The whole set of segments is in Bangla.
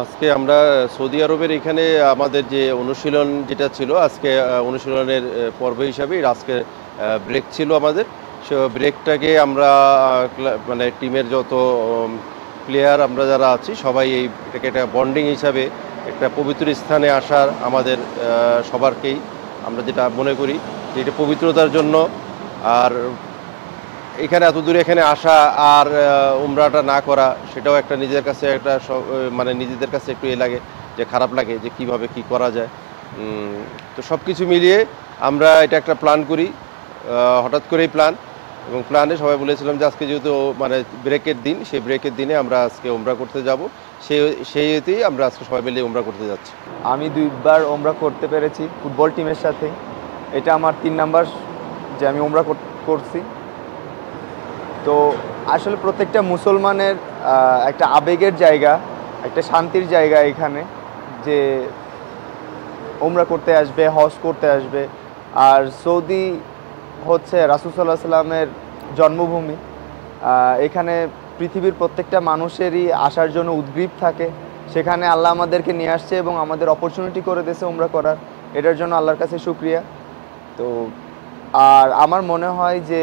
আজকে আমরা সৌদি আরবের এখানে আমাদের যে অনুশীলন যেটা ছিল আজকে অনুশীলনের পর্ব হিসাবেই আজকে ব্রেক ছিল আমাদের। সো ব্রেকটাকে আমরা মানে টিমের যত প্লেয়ার আমরা যারা আছি সবাই এটাকে একটা বন্ডিং হিসাবে একটা পবিত্র স্থানে আসার আমাদের সবারকেই আমরা যেটা মনে করি যে এটা পবিত্রতার জন্য। আর এখানে এত দূরে এখানে আসা আর উমরাটা না করা সেটাও একটা নিজেদের কাছে একটা মানে নিজেদের কাছে একটু লাগে যে খারাপ লাগে যে কিভাবে কি করা যায়। উম, তো সব কিছু মিলিয়ে আমরা এটা একটা প্ল্যান করি, হঠাৎ করেই প্ল্যান, এবং প্ল্যানে সবাই বলেছিলাম যে আজকে যেহেতু মানে ব্রেকের দিন, সেই ব্রেকের দিনে আমরা আজকে উমরা করতে যাব। সেই সেইতেই আমরা আজকে সবাই মিলে উমরা করতে যাচ্ছি। আমি ২বার ওমরা করতে পেরেছি ফুটবল টিমের সাথে। এটা আমার ৩ নাম্বার যে আমি ওমরা করছি। তো আসলে প্রত্যেকটা মুসলমানের একটা আবেগের জায়গা, একটা শান্তির জায়গা এখানে, যে ওমরা করতে আসবে, হজ করতে আসবে। আর সৌদি হচ্ছে রাসূল সাল্লাল্লাহু আলাইহি সাল্লামের জন্মভূমি। এখানে পৃথিবীর প্রত্যেকটা মানুষেরই আসার জন্য উদগ্রীব থাকে। সেখানে আল্লাহ আমাদেরকে নিয়ে আসছে এবং আমাদের অপরচুনিটি করে দিয়েছে ওমরা করার। এটার জন্য আল্লাহর কাছে শুকরিয়া। তো আর আমার মনে হয় যে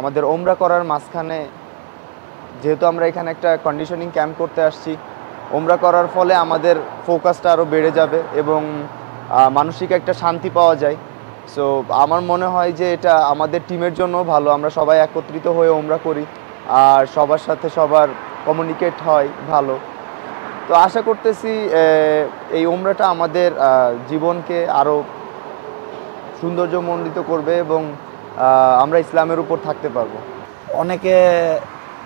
আমাদের ওমরা করার মাঝখানে, যেহেতু আমরা এখানে একটা কন্ডিশনিং ক্যাম্প করতে আসছি, ওমরা করার ফলে আমাদের ফোকাসটা আরও বেড়ে যাবে এবং মানসিক একটা শান্তি পাওয়া যায়। সো আমার মনে হয় যে এটা আমাদের টিমের জন্য ভালো, আমরা সবাই একত্রিত হয়ে ওমরা করি আর সবার সাথে সবার কমিউনিকেট হয় ভালো। তো আশা করতেছি এই ওমরাটা আমাদের জীবনকে আরও সৌন্দর্যমণ্ডিত করবে এবং আমরা ইসলামের উপর থাকতে পারবো। অনেকে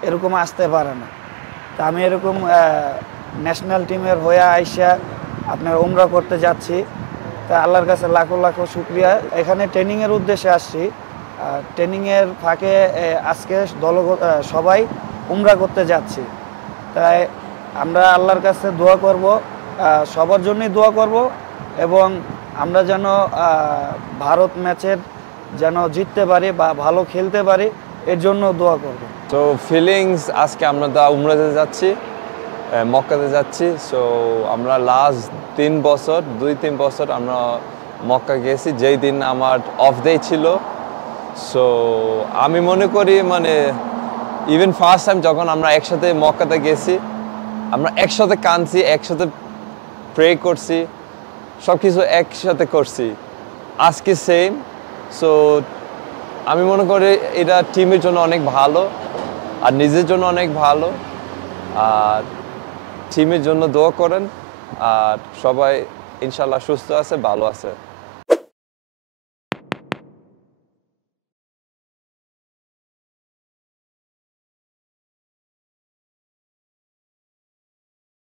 এরকম আসতে পারে না, তা আমি এরকম ন্যাশনাল টিমের হয়ে আইসা আপনার উমরা করতে যাচ্ছি। তা আল্লাহর কাছে লাখো লাখো শুক্রিয়া। এখানে ট্রেনিংয়ের উদ্দেশ্যে আসছি। ট্রেনিংয়ের ফাঁকে আজকে সবাই উমরা করতে যাচ্ছি। তাই আমরা আল্লাহর কাছে দোয়া করব, সবার জন্যই দোয়া করব, এবং আমরা যেন ভারত ম্যাচের যেন জিততে পারি বা ভালো খেলতে পারি, এর জন্য দোয়া করব। তো ফিলিংস, আজকে আমরা উমরাতে যাচ্ছি, মক্কাতে যাচ্ছি। সো আমরা লাস্ট 2-3 বছর আমরা মক্কা গেছি, যেই দিন আমার অফ ডে ছিল। সো আমি মনে করি মানে ইভেন ফার্স্ট টাইম যখন আমরা একসাথে মক্কাতে গেছি, আমরা একসাথে কাঁদছি, একসাথে প্রে করছি, সব কিছু একসাথে করছি। আজকে সেম। সো আমি মনে করি এটা টিমের জন্য অনেক ভালো আর নিজের জন্য অনেক ভালো। আর টিমের জন্য দোয়া করেন, আর সবাই ইনশাল্লাহ সুস্থ আছে, ভালো আছে।